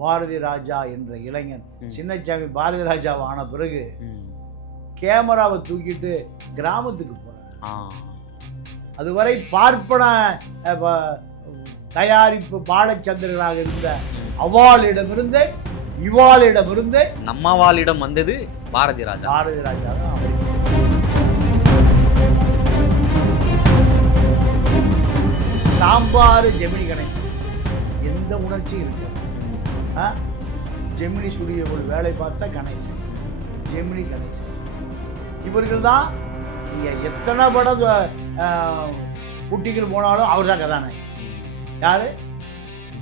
பாரதி ராஜா என்ற இளைஞன் சின்னசாமி பாரதி ராஜாவை ஆன பிறகு கேமராவை தூக்கிட்டு கிராமத்துக்கு போறார். அதுவரை பார்ப்பன தயாரிப்பு பாலச்சந்திரனாக இருந்த அவாளிடமிருந்து இவாளிடமிருந்து நம்மவாளிடம் வந்தது பாரதி ராஜா. பாரதி ராஜா தான் சாம்பார் ஜெமினி கணேசன் எந்த உணர்ச்சியும் இருக்கு. ஜெமினி ஸ்டுடியோவில் வேலை பார்த்த கணேசன், ஜெமினி கணேசன், இவர்கள் தான் நீங்கள் எத்தனை படம் குட்டிகள் போனாலும் அவர் தான் கதாநாயகன். யாரு?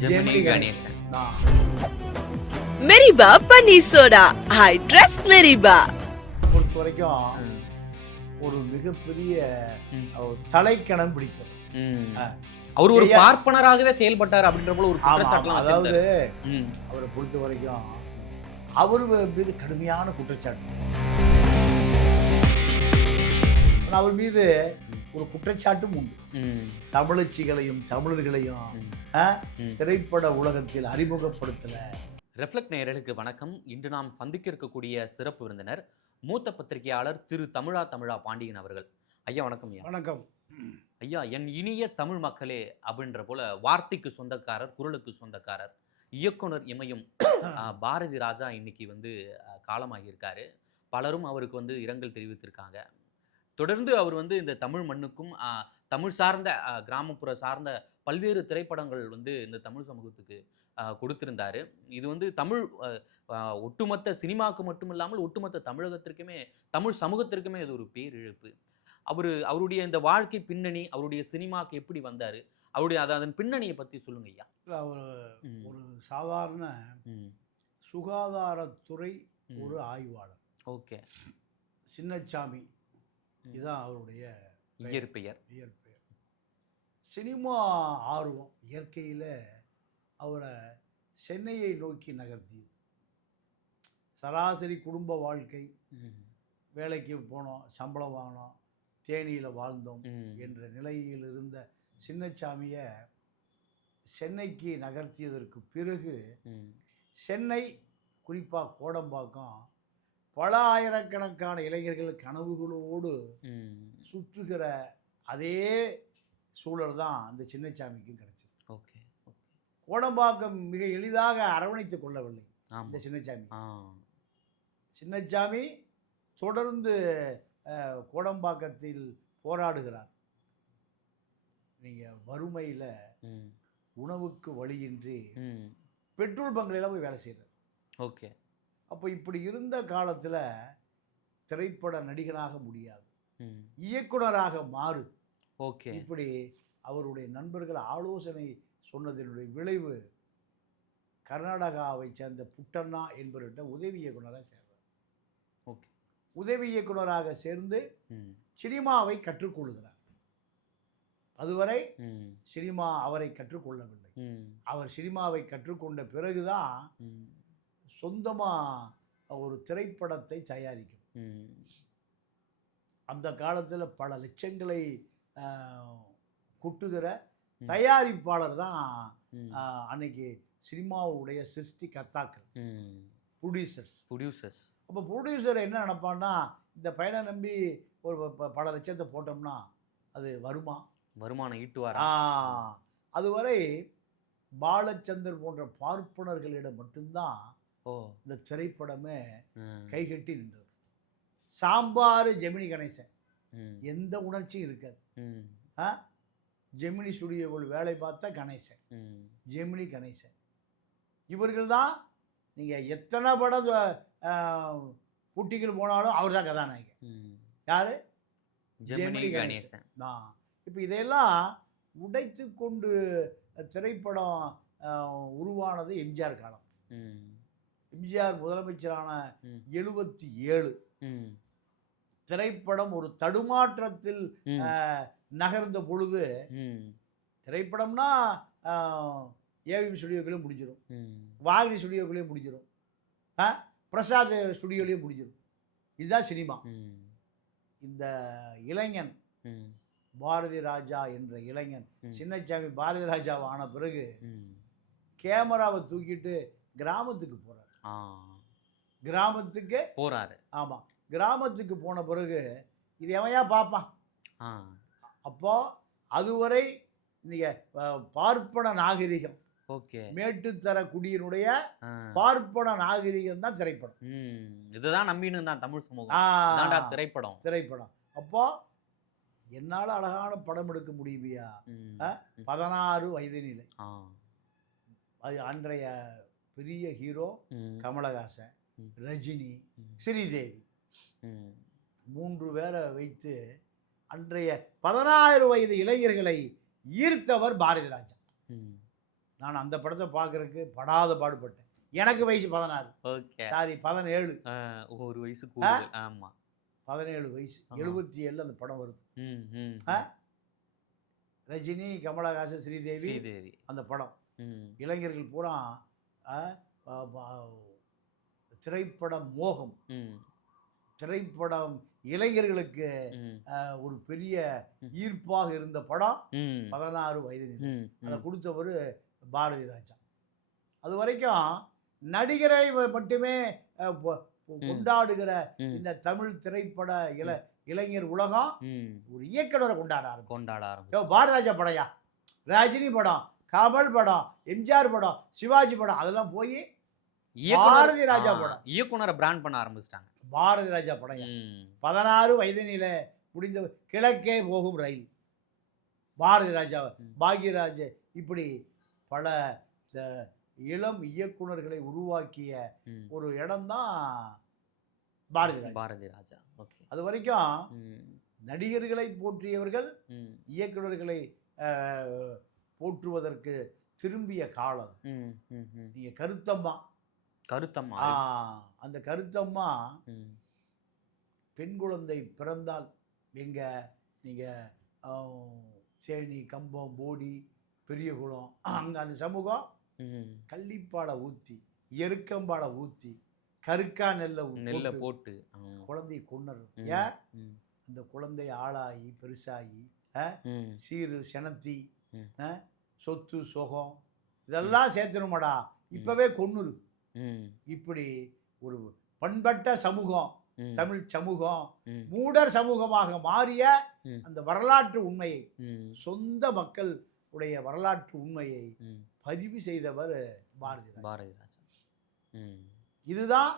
ஜெமினி கணேசன். மெரிபா பன்னீர் சோடா, ஐ ட்ரஸ்ட் மெரிபா. பொறுத்த வரைக்கும் ஒரு மிகப்பெரிய தலைக்கணம் பிடித்தது. அவர் ஒரு பார்ப்பனராகவே செயல்பட்டார் அப்படின்ற போல ஒரு குற்றச்சாட்டு. அதாவது அவரை பொறுத்த வரைக்கும் அவர் மீது கடுமையான குற்றச்சாட்டு. அவர் மீது ஒரு குற்றச்சாட்டும் உண்டு. தமிழச்சிகளையும் தமிழர்களையும் திரைப்பட உலகத்தில் அறிமுகப்படுத்தல. ரெஃப்ளெக்ட் நேயர்களுக்கு வணக்கம். இன்று நாம் சந்திக்க இருக்கக்கூடிய சிறப்பு விருந்தினர் மூத்த பத்திரிகையாளர் திரு தமிழா பாண்டியன் அவர்கள். ஐயா வணக்கம். ஐயா வணக்கம். ஐயா, என் இனிய தமிழ் மக்களே அப்படின்ற போல வார்த்தைக்கு சொந்தக்காரர், குரலுக்கு சொந்தக்காரர், இயக்குனர் இமயம் பாரதி ராஜா இன்னைக்கு காலமாகியிருக்காரு. பலரும் அவருக்கு இரங்கல் தெரிவித்திருக்காங்க. தொடர்ந்து அவர் இந்த தமிழ் மண்ணுக்கும் தமிழ் சார்ந்த கிராமப்புற சார்ந்த பல்வேறு திரைப்படங்கள் இந்த தமிழ் சமூகத்துக்கு கொடுத்திருந்தாரு. இது தமிழ் ஒட்டுமொத்த சினிமாவுக்கு மட்டும் இல்லாமல் ஒட்டுமொத்த தமிழகத்திற்குமே, தமிழ் சமூகத்திற்குமே இது ஒரு பேரிழப்பு. அவருடைய இந்த வாழ்க்கை பின்னணி, அவருடைய சினிமாவுக்கு எப்படி வந்தாரு, அதன் பின்னணியை பற்றி சொல்லுங்க ஐயா. அவர் ஒரு சாதாரண சுகாதாரத்துறை ஒரு ஆய்வாளர். ஓகே. சின்னசாமி இதுதான் அவருடைய இயற்பெயர். சினிமா ஆர்வம் இயற்கையில் அவரை சென்னையை நோக்கி நகர்த்தியது. சராசரி குடும்ப வாழ்க்கை, வேலைக்கு போனோம், சம்பளம் வாங்கினோம், தேனியில் வாழ்ந்தோம் என்ற நிலையில் இருந்த சின்னசாமியை சென்னைக்கு நகர்த்தியதற்கு பிறகு சென்னை, குறிப்பாக கோடம்பாக்கம், பல ஆயிரக்கணக்கான இளைஞர்கள் கனவுகளோடு சுற்றுகிற அதே சூழல் தான் அந்த சின்னசாமிக்கும் கிடைச்சது. ஓகே. கோடம்பாக்கம் மிக எளிதாக அரவணைத்துக் கொள்ளவில்லை இந்த சின்னசாமி. சின்னசாமி தொடர்ந்து கோடம்பாக்கத்தில் போராடுகிறார். நீங்கள் வறுமையில் உணவுக்கு வழியின்றி பெட்ரோல் பங்கிலாம் போய் வேலை செய்கிறார். ஓகே. அப்போ இப்படி இருந்த காலத்தில் திரைப்பட நடிகனாக முடியாது, இயக்குனராக மாறு. ஓகே. இப்படி அவருடைய நண்பர்கள் ஆலோசனை சொன்னதனுடைய விளைவு கர்நாடகாவை சேர்ந்த புட்டண்ணா என்பவர்கிட்ட உதவி இயக்குனராக சேர்றார். ஓகே. உதவி இயக்குனராக சேர்ந்து சினிமாவை கற்றுக்கொள்கிறார். அதுவரை சினிமா அவரை கற்றுக்கொள்ளவில்லை. அவர் சினிமாவை கற்றுக்கொண்ட பிறகுதான் சொந்தமாக ஒரு திரைப்படத்தை தயாரிக்கும். அந்த காலத்தில் பல லட்சங்களை கொட்டுகிற தயாரிப்பாளர் தான் அன்னைக்கு சினிமாவுடைய சிருஷ்டி கர்த்தாக்கள், ப்ரொடியூசர்ஸ். அப்போ ப்ரொடியூசர் என்ன நினைப்பான்னா, இந்த பையனை நம்பி ஒரு பல லட்சத்தை போட்டோம்னா அது வருமானம் ஈட்டுவார். அதுவரை பாலச்சந்தர் போன்ற பார்ப்பனர்களிடம் மட்டும்தான் இந்த திரைப்படமே கைகட்டி நின்றது. சாம்பார் ஜெமினி கணேசன் எந்த உணர்ச்சியும் இருக்காது. ஜெமினி ஸ்டுடியோவில் வேலை பார்த்த கணேசன், ஜெமினி கணேசன், இவர்கள் தான் நீங்கள் எத்தனை படம் குட்டிகள் போனாலும் அவர் தான் கதாநாயகன். யாரு? ஜெமினி கணேசன் தான். இப்போ இதையெல்லாம் உடைத்து கொண்டு திரைப்படம் உருவானது எம்ஜிஆர் காலம். எம்ஜிஆர் முதலமைச்சரான 77 திரைப்படம் ஒரு தடுமாற்றத்தில் நகர்ந்த பொழுது, திரைப்படம்னா ஏவிஎம் ஸ்டுடியோக்களையும் முடிஞ்சிடும், வாகினி ஸ்டுடியோக்களையும் முடிஞ்சிடும், பிரசாத் ஸ்டுடியோலையும் முடிஞ்சிடும். இதுதான் சினிமா. இந்த இளைஞன் பாரதி ராஜா என்ற இளைஞன் சின்னசாமி பாரதி ராஜாவை ஆன பிறகு கேமராவை தூக்கிட்டு கிராமத்துக்கு போகிறார். ஆ கிராமத்துக்கு போறாரு. ஆமாம், கிராமத்துக்கு போன பிறகு இது எவையா பார்ப்பான். ஆ அப்போ அதுவரை நீங்கள் பார்ப்பன நாகரிகம், ஓகே. மேட்டுத்தர குடியினுடைய ஆ. பார்ப்பன நாகரிகம் தான் திரைப்படம். இதுதான் நம்பின்னு தான் தமிழ் சமூகம். ஆ, இதான்டா திரைப்படம். திரைப்படம். அப்போ என்னால் அழகான படம் எடுக்க முடியுமையா? ம், 16 வயது நிலை. ஆ, அது அன்றைய பெரிய ஹீரோ ம், கமலஹாசன், ம், ரஜினி, ம், ஸ்ரீதேவி, ம், 3 பேரை வைத்து அன்றைய 16 வயது இளைஞர்களை ஈர்த்தவர் பாரதி ராஜா. ம். நான் அந்த படத்தை பார்க்கறதுக்கு படாத பாடுபட்டேன். எனக்கு வயசு 16, ஓகே. சாரி 17, ஒரு வயசு கூடுதல். ஆமா. 17 வயசு. ஆ. 77 அந்த படம் வருது. ம், ம், ஆ? ரஜினி, கமலஹாசன், ஸ்ரீதேவி ஸ்ரீதேவி. அந்த படம். ம், இளைஞர்கள் பூரா ஆ, ஆ, ஆ, திரைப்பட மோகம், ம், திரைப்படம் இளைஞர்களுக்கு ம், ஒரு பெரிய ஈர்ப்பாக இருந்த படம் ம், 16 வயது நிலை. ம், அதை ம். கொடுத்தவர் பாரதி ராஜா. அது வரைக்கும் நடிகரை மட்டுமே கொண்டாடுகிற ம், இந்த தமிழ் திரைப்பட இளைஞர் உலகம் ம். ஒரு இயக்குனரை கொண்டாட ஆரம்பிச்சு. கொண்டாட ஆரம்பிச்சு. பாரதி ராஜா படையா, ரஜினி படம், கமல் படம், எம்ஜிஆர் படம், சிவாஜி படம், அதெல்லாம் போய் பாரதி ராஜா படம். இயக்குனரை பிராண்ட் பண்ண ஆரம்பிச்சிட்டாங்க. பாரதி ராஜா படையா. 16 வயது நிலை முடிந்த கிழக்கே போகும் ரயில், பாரதி ராஜா, பாக்யராஜ், இப்படி பல இளம் இயக்குனர்களை உருவாக்கிய ஒரு இடம்தான் பாரதி ராஜா. பாரதி ராஜா. ஓகே. அது வரைக்கும் நடிகர்களை போற்றியவர்கள் இயக்குனர்களை போற்றுவதற்கு திரும்பிய காலம். நீங்க கருத்தம்மா, அந்த கருத்தம்மா பெண் குழந்தை பிறந்தால் எங்க நீங்க சேனி, கம்பம், போடி, பெரியகுளம், அங்க அந்த சமூகம் கள்ளிப்பாலை ஊற்றி, எருக்கம்பாலை ஊற்றி, கருக்கா நெல்லை போட்டு குழந்தையை கொண்டுறது. ஏன்? அந்த குழந்தை ஆளாகி பெருசாகி சீரு செனத்தி சொத்து சுகம் இதெல்லாம் சேர்த்துணுமாடா, இப்பவே கொன்னுரு. இப்படி ஒரு பண்பட்ட சமூகம், தமிழ் சமூகம் மூடர் சமூகமாக மாறிய அந்த வரலாற்று உண்மையை, சொந்த மக்கள் உடைய வரலாற்று உண்மையை பதிவு செய்தவர் பாரதி ராஜா. இதுதான்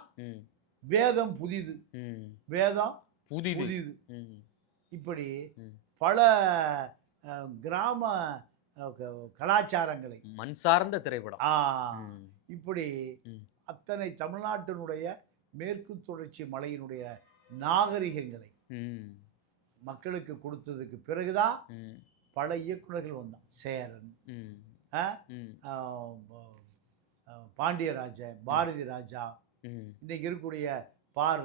வேதம் புதிது, வேதம் புதிது. இப்படி பல கிராம கலாச்சாரங்களை, மண் சார்ந்த திரைப்படம், இப்படி அத்தனை தமிழ்நாட்டினுடைய மேற்கு தொடர்ச்சி மலையினுடைய நாகரிகங்களை மக்களுக்கு கொடுத்ததுக்கு பிறகுதான் பல இயக்குனர்கள் வந்தான். சேரன், பாண்டியராஜ, பாரதி ராஜா, இன்னைக்கு இருக்கக்கூடிய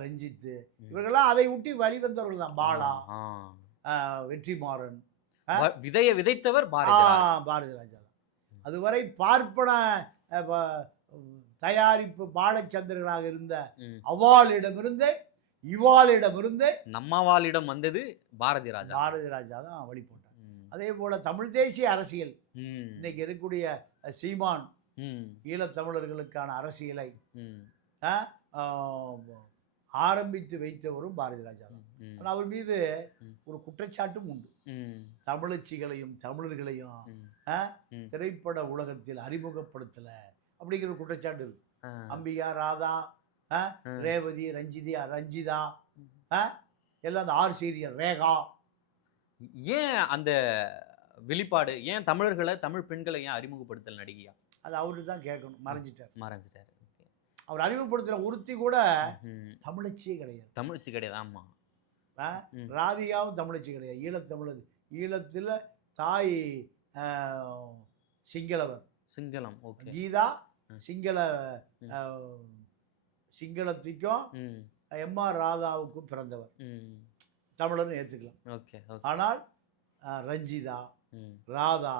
ரஞ்சித், இவர்கள்லாம் அதை விட்டு வெளிவந்தவர்கள் தான். பாலா, வெற்றிமாறன், விதையை விதைத்தவர் பாரதி ராஜா தான். அதுவரை பார்ப்பன தயாரிப்பு பாலச்சந்திரர்களாக இருந்த அவ்வாளிடமிருந்து இவ்வாளிடமிருந்து நம்மவாளிடம் வந்தது பாரதி ராஜா. பாரதி ராஜா தான் வழி போட்டாங்க. அதே போல தமிழ் தேசிய அரசியல் இன்னைக்கு இருக்கக்கூடிய சீமான் ஈழத்தமிழர்களுக்கான அரசியலை ஆரம்பித்து வைத்தவரும் பாரதி ராஜா தான். ஆனால் அவர் மீது ஒரு குற்றச்சாட்டும் உண்டு. தமிழச்சிகளையும் தமிழர்களையும் திரைப்பட உலகத்தில் அறிமுகப்படுத்தல அப்படிங்கிற ஒரு குற்றச்சாட்டு இருக்கு. அம்பிகா, ராதா, ரேவதி, ரஞ்சிதா எல்லாம் அந்த 6 சீரியல், ரேகா. ஏன் அந்த வெளிப்பாடு? ஏன் தமிழர்களை, தமிழ் பெண்களை ஏன் அறிமுகப்படுத்தல் நடிகையா? அது அவருக்கு தான் கேட்கணும். மறைஞ்சிட்டார். அவர் அறிமுகப்படுத்துகிற ஒருத்தி கூட தமிழச்சியே கிடையாது. தமிழச்சி கிடையாது. ஆமா, ராதிகாவும் தமிழச்சி கிடையாது. ஈழத்தமிழது. ஈழத்தில் தாய் சிங்களம். ஓகே. கீதா சிங்களத்துக்கும் எம்ஆர் ராதாவுக்கும் பிறந்தவர், தமிழர்னு ஏற்றுக்கலாம். ஓகே. ஆனால் ரஞ்சிதா, ராதா,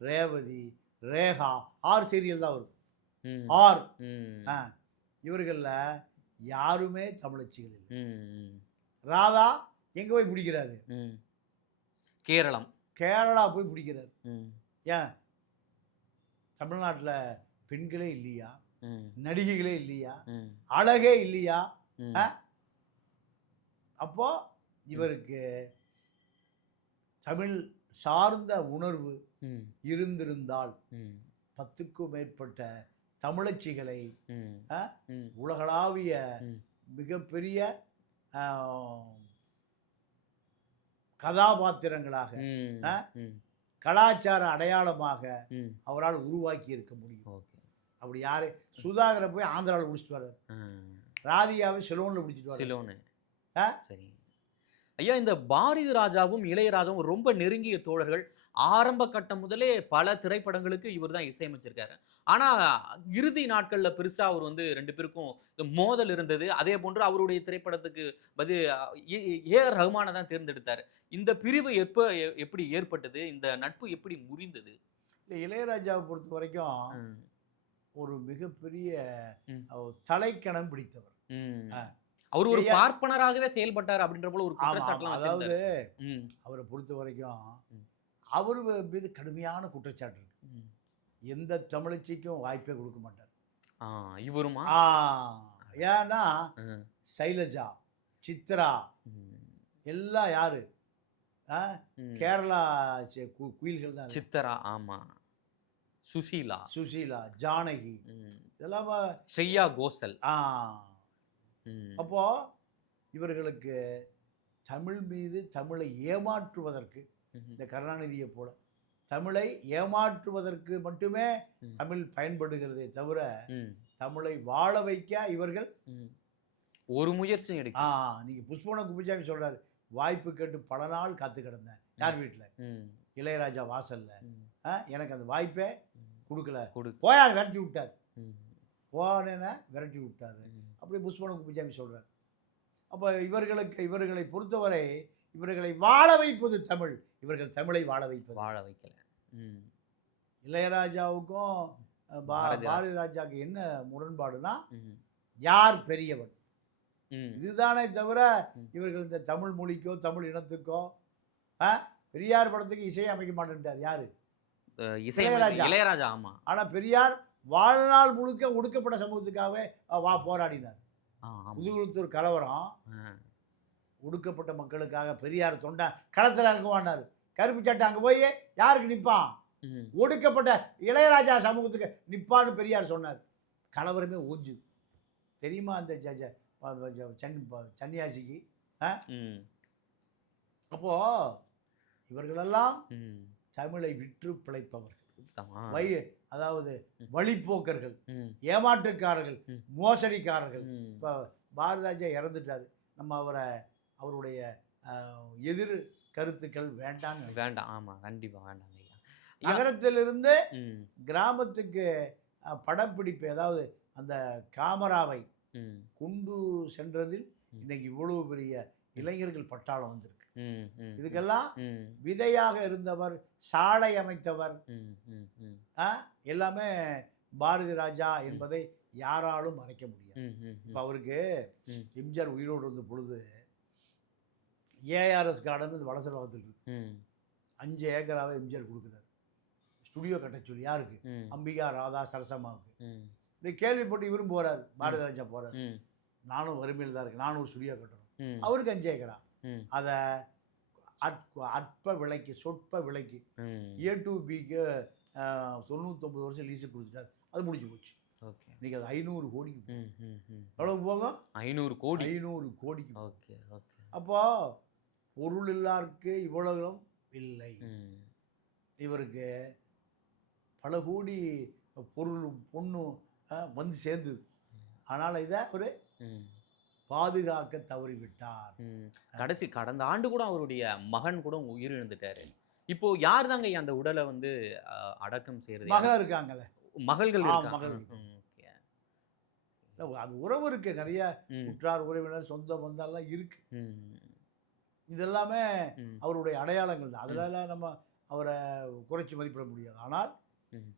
ரேவதி, ரேகா 6 சீரியல் தான் வரும். 6 இவர்களில் யாருமே தமிழச்சிகள் இல்லை. ராதா எங்கே போய் பிடிக்கிறாரு? கேரளா போய் பிடிக்கிறாரு. ஏன் தமிழ்நாட்டில் பெண்களே இல்லையா? ம், நடிகைகளே இல்லையா, ம், அழகே இல்லையா? ம், ஆ? அப்போ இவருக்கு தமிழ் சார்ந்த உணர்வு ம், இருந்திருந்தால் ம், 10க்கும் மேற்பட்ட தமிழச்சிகளை ம், ஆ, ம், உலகளாவிய ம், மிகப்பெரிய ஆ, கதாபாத்திரங்களாக ம், ஆ, ம், கலாச்சார அடையாளமாக ம். அவரால் உருவாக்கி இருக்க முடியும். ஓகே. அப்படி யாரு? சுதாகரை போய் ஆந்திராவில் பிடிச்சிட்டு வர்றாரு, ஆ, ராதிகாவை சிலோனில் பிடிச்சிட்டு வர்றாரு. சிலோனு. ஆ? சரி. ஐயா, இந்த பாரதி ராஜாவும் இளையராஜாவும் ரொம்ப நெருங்கிய தோழர்கள். ஆரம்ப கட்டம் முதலே பல திரைப்படங்களுக்கு இவர் தான் இசையமைச்சிருக்காரு. ஆனா இறுதி நாட்கள்ல பெருசா அவர் வந்து 2 பேருக்கும் இந்த மோதல் இருந்தது. அதே போன்று அவருடைய திரைப்படத்துக்கு பதில் ஏ.ஆர். ரஹ்மான தான் தேர்ந்தெடுத்தாரு. இந்த பிரிவு எப்படி ஏற்பட்டது? இந்த நட்பு எப்படி முறிந்தது? இல்லை, இளையராஜாவை பொறுத்த வரைக்கும் ம், ஒரு மிகப்பெரிய ம், தலைக்கணம் பிடித்தவர். ம். ஆ. அவர் ஒரு ஐயா. பார்ப்பனராகவே செயல்பட்டார் அப்படின்ற போல ஒரு ஆமா, குற்றச்சாட்டுலாம் ஆமா. அதாவது வச்சிருந்தாரு. ம், அவரை பொறுத்த வரைக்கும் ம். அவர் மீது கடுமையான குற்றச்சாட்டு இருக்கு. ம். எந்த தமிழச்சிக்கும் வாய்ப்பே கொடுக்க மாட்டார். ஆ, இவருமா? ஆ, ஏன்னா ம், சைலஜா, சித்ரா ம், எல்லாம் யாரு? ஆ, ம். கேரளா குயில்கள் தான். சித்தரா, ஆமா. சுசீலா, சுசீலா, ஜானகி, ம், இதெல்லாம் ஸ்ரேயா கோஷல். ஆ. ம், அப்போ இவர்களுக்கு தமிழ் மீது தமிழை ஏமாற்றுவதற்கு, ம், இந்த கருணாநிதியை போல தமிழை ஏமாற்றுவதற்கு மட்டுமே ம். தமிழ் பயன்படுகிறதே தவிர ம், தமிழை வாழ வைக்க இவர்கள் ம். ஒரு முயற்சியும் எடுக்க. நீங்க புஷ்பவன குப்பிச்சாமி சொல்றாரு, வாய்ப்பு கேட்டு பல நாள் காத்து கிடந்தேன். யார் வீட்டுல? ம், இளையராஜா வாசல்ல. ம், எனக்கு அந்த வாய்ப்பே ம். கொடுக்கல, கொடு. போயா விரட்டி விட்டார். ம், போனேன்னா விரட்டி விட்டாரு. ம். அப்படி புஷ்பவன குப்பிச்சாமி சொல்றாரு. அப்ப இவர்களை பொறுத்தவரை இவர்களை வாழ வைப்பது தமிழ், இவர்கள் தமிழை வாழ வைப்பது. வாழ வைக்கல. ம், இளையராஜாவுக்கும் பாரதி பாரதி ராஜாவுக்கு என்ன முரண்பாடுனா, ம், யார் பெரியவன், ம், இதுதானே தவிர ம். இவர்கள் இந்த தமிழ் மொழிக்கோ தமிழ் இனத்துக்கோ பெரியார் படத்துக்கு இசையை அமைக்க மாட்டேன்ட்டார். யாரு? இளையராஜா. இளையராஜா, ஆமா. ஆனா பெரியார் வாழ்நாள் முழுக்க ஒடுக்கப்பட்ட சமூகத்துக்காகவே போராடினார். ஆமா. முதுகுளத்தூர் கலவரம், ஆ, ஒடுக்கப்பட்ட மக்களுக்காக பெரியார் தொண்டை களத்தில் இறங்குவானார். கருப்பு சட்டை அங்கே போய் யாருக்கு நிற்பான்? ம், ஒடுக்கப்பட்ட இளையராஜா சமூகத்துக்கு நிற்பான்னு பெரியார் சொன்னார். கலவரமே ஊஞ்சுது. தெரியுமா அந்த சன்னியாசிக்கு? ம், அப்போ இவர்களெல்லாம் ம். தமிழை விற்று பிழைப்பவர்கள், ஆமா. அதாவது வழிப்போக்கர்கள், ம், ஏமாற்றுக்காரர்கள், ம். மோசடிக்காரர்கள். ம். இப்போ பாரதிராஜா இறந்துட்டார். நம்ம அவருடைய எதிர் கருத்துக்கள் வேண்டான்னு நினைக்கிறேன். வேண்டாம். ஆமா, கண்டிப்பா வேண்டாம் ஐயா. நகரத்திலிருந்து ம், கிராமத்துக்கு படப்பிடிப்பு, அதாவது அந்த காமராவை ம், கொண்டு சென்றதில் இன்னைக்கு இவ்வளவு பெரிய இளைஞர்கள் பட்டாளம் வந்திருக்கு. ம், ம், இதுக்கெல்லாம் ம், விதையாக இருந்தவர், சாலை அமைத்தவர், ம், ம், ம், எல்லாமே பாரதி ராஜா என்பதை யாராலும் மறைக்க முடியாது. ம், ம், இப்போ அவருக்கு ம். எம்ஜிஆர் உயிரோடு இருந்த பொழுது ஏஆர்எஸ் கார்டன் வலசரவாதத்தில் இருக்கு. ம், 5 ஏக்கராவை எம்ஜிஆர் கொடுக்குறாரு ஸ்டுடியோ கட்ட சொல்லி. யாருக்கு? ம், அம்பிகா, ராதா, சரசம்மாவுக்கு. ம், இதை கேள்விப்பட்டு இவரும் போறாரு, பாரதி ராஜா போறாரு. ம், நானும் வறுமையில் தான் இருக்கு, நானும் ஒரு ஸ்டுடியோ கட்டணும். ம், அவருக்கு 5 ஏக்கரா. ம், அதை அற்ப விலைக்கு, சொற்ப விலைக்கு ம். ஏ டு பிக்கு 99 வருஷம் லீஸு கொடுத்துட்டார். அது முடிஞ்சு போச்சு. ஓகே. இன்னைக்கு அது 500 கோடிக்கு போகும். ம், ம், ம். எவ்வளவு போகும்? 500 கோடி. 500 கோடிக்கு போகும். Okay, okay. அப்போ பொருள் இல்லாருக்கு இவ்வளவும் இல்லை. ம், இவருக்கு பல கோடி பொருளும் பொண்ணும் வந்து சேர்ந்தது. ஆனால் இதை ஒரு ம், பாதுகாக்க தவறிவிட்டார். ம். கடந்த ஆண்டு கூட அவருடைய மகன் கூட உயிரிழந்துட்டாரு. இப்போ யார் தாங்க அந்த உடலை வந்து அடக்கம் செய்யறது? மகன் இருக்காங்கல்ல, மகள்கள் இருக்காங்க. மகள். ம், ஓகே. அது உறவு இருக்கு, நிறைய ம், உற்றார் உறவினர் சொந்த பந்தெல்லாம் இருக்கு. ம், இதெல்லாமே ம், அவருடைய அடையாளங்கள் தான். அதெல்லாம் நம்ம அவரை குறைச்சி மதிப்பிட முடியாது. ஆனால் ம்,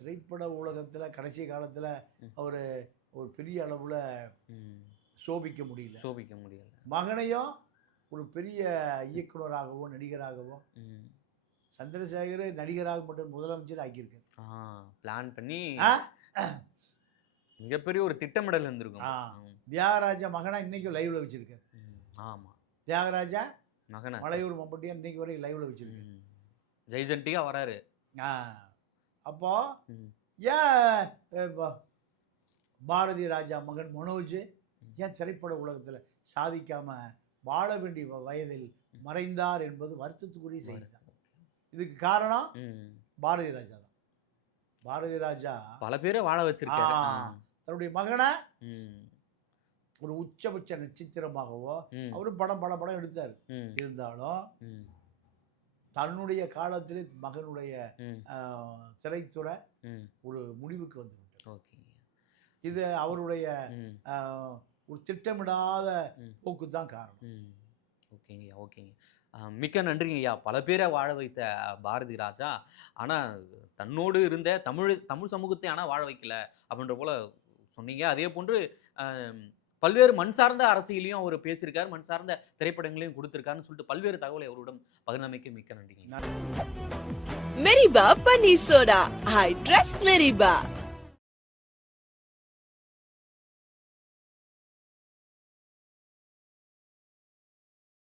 திரைப்பட உலகத்தில் கடைசி காலத்தில் ம். அவர் ஒரு பெரிய அளவில் ம். சோபிக்க முடியல. சோபிக்க முடியல. மகனையும் ஒரு பெரிய இயக்குனராகவோ நடிகராகவோ, ம். சந்திரசேகர் நடிகராக மட்டும் முதலமைச்சர் ஆக்கியிருக்காரு. பிளான் பண்ணி. ஆ? மிகப்பெரிய ஒரு திட்டமிடல் இருந்திருக்கும். ஆ. தியாகராஜா மகனா இன்னைக்கும் லைவ்ல வச்சிருக்காரு. ஆமா. தியாகராஜா மகனை மலையூர் மம்பட்டியா இன்னைக்கு வரைக்கும் லைவ்ல வச்சிருக்காரு. ஜெய்சன்டியா வராரு. ஆ. அப்போ ம். ஏன் பாரதி ராஜா மகன் மனோஜ் ஏன் திரைப்பட உலகத்தில் சாதிக்காம வாழ வேண்டிய வயதில் மறைந்தார் என்பது வருத்தத்துக்குரிய செய்தி தான். இதுக்கு காரணம் பாரதி ராஜா தான். பாரதி ராஜா பல பேரை வாழ வச்சிருக்காரு. தன்னுடைய மகனை ஒரு உச்சபட்ச நட்சத்திரமாகவோ அவரு பல படம் எடுத்தார். இருந்தாலும் தன்னுடைய காலத்திலே மகனுடைய திரைத்துறை ஒரு முடிவுக்கு வந்துவிட்டார். இது அவருடைய ஒரு திட்டமிடாத போக்கு தான் காரணம். ஓகேங்க, ஓகேங்க. மிக்க நன்றிங்க ஐயா. பல பேரை வாழ வைத்த பாரதி ராஜா, ஆனால் தன்னோடு இருந்த தமிழ் சமூகத்தை ஆனால் வாழ வைக்கல அப்படின்ற போல சொன்னீங்க. அதே போன்று பல்வேறு மண் சார்ந்த அரசியலையும் அவர் பேசியிருக்காரு, மண் சார்ந்த திரைப்படங்களையும் கொடுத்திருக்காருன்னு சொல்லிட்டு பல்வேறு தகவலை அவருடன் பகிர்ந்தமைக்கு மிக்க நன்றிங்க. மெரிபா பன்னீர் சோடா. I trust மெரிபா.